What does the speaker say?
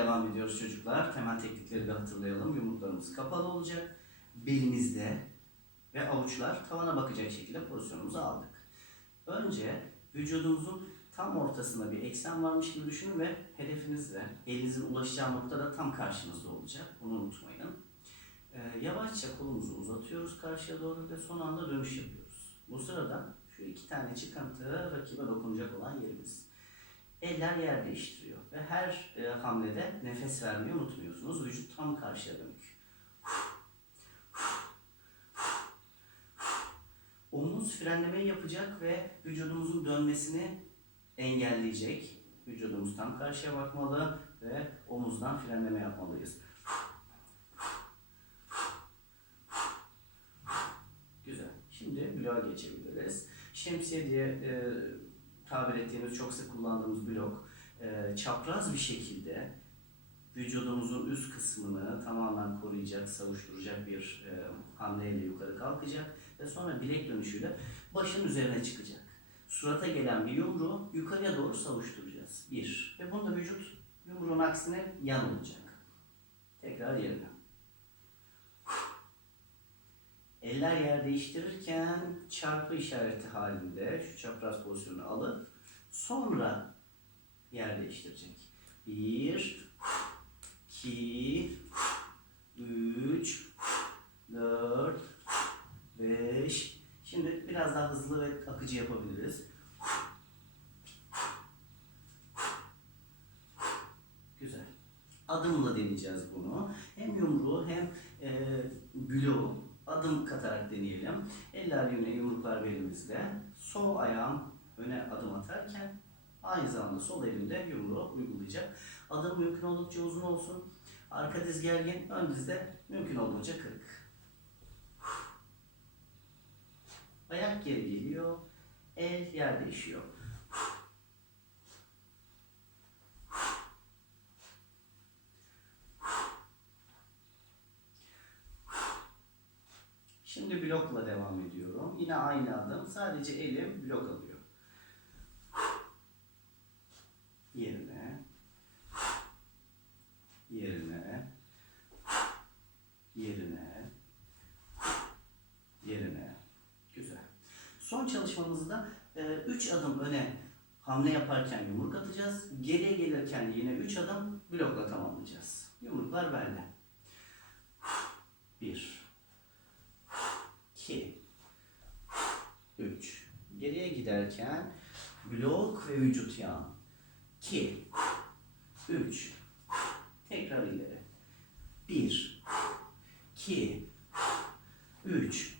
devam ediyoruz çocuklar. Temel teknikleri de hatırlayalım. Yumruklarımız kapalı olacak. Belimizde ve avuçlar tavana bakacak şekilde pozisyonumuzu aldık. Önce vücudumuzun tam ortasında bir eksen varmış gibi düşünün ve hedefiniz de elinizin ulaşacağı nokta da tam karşınızda olacak. Bunu unutmayın. Ee, yavaşça kolumuzu uzatıyoruz karşıya doğru ve son anda dönüş yapıyoruz. Bu sırada şu iki tane çıkıntı rakibe dokunacak olan yerimiz. Eller yer değiştiriyor ve her e, hamlede nefes vermeyi unutmuyorsunuz. Vücut tam karşıya dönük. Omuz frenlemeyi yapacak ve vücudumuzun dönmesini engelleyecek. Vücudumuz tam karşıya bakmalı ve omuzdan frenleme yapmalıyız. Güzel. Şimdi bloğa geçebiliriz. Şemsiye diye e, tabir ettiğimiz, çok sık kullandığımız blok e, çapraz bir şekilde vücudumuzun üst kısmını tamamen koruyacak, savuşturacak bir e, hamleyle yukarı kalkacak ve sonra bilek dönüşüyle başın üzerine çıkacak. Surata gelen bir yumruğu yukarıya doğru savuşturacağız. Bir. Ve bunda vücut yumruğun aksine yan olacak. Tekrar yerine. Eller yer değiştirirken çarpı işareti halinde şu çapraz pozisyonu alıp sonra yer değiştirecek. Bir, iki, üç, dört, beş. Şimdi biraz daha hızlı ve akıcı yapabiliriz. Güzel. Adımla deneyeceğiz bunu. Hem yumruğu hem katarak deneyelim. Eller yine yumruklar belimizde. Sol ayağım öne adım atarken aynı zamanda sol elimde yumruğu uygulayacak. Adım mümkün oldukça uzun olsun. Arka diz gergin, ön dizde mümkün olduğunca kırık. Ayak geri geliyor, el yer değişiyor. Şimdi blokla devam ediyorum. Yine aynı adım. Sadece elim blok alıyor. Yerine. Yerine. Yerine. Yerine. Güzel. Son çalışmamızda 3 adım öne hamle yaparken yumruk atacağız. Geriye gelirken yine 3 adım blokla tamamlayacağız. Yumruklar bende. 1 2 3 Geriye giderken blok ve vücut yan. 2 3 Tekrar ileri. 1 2 3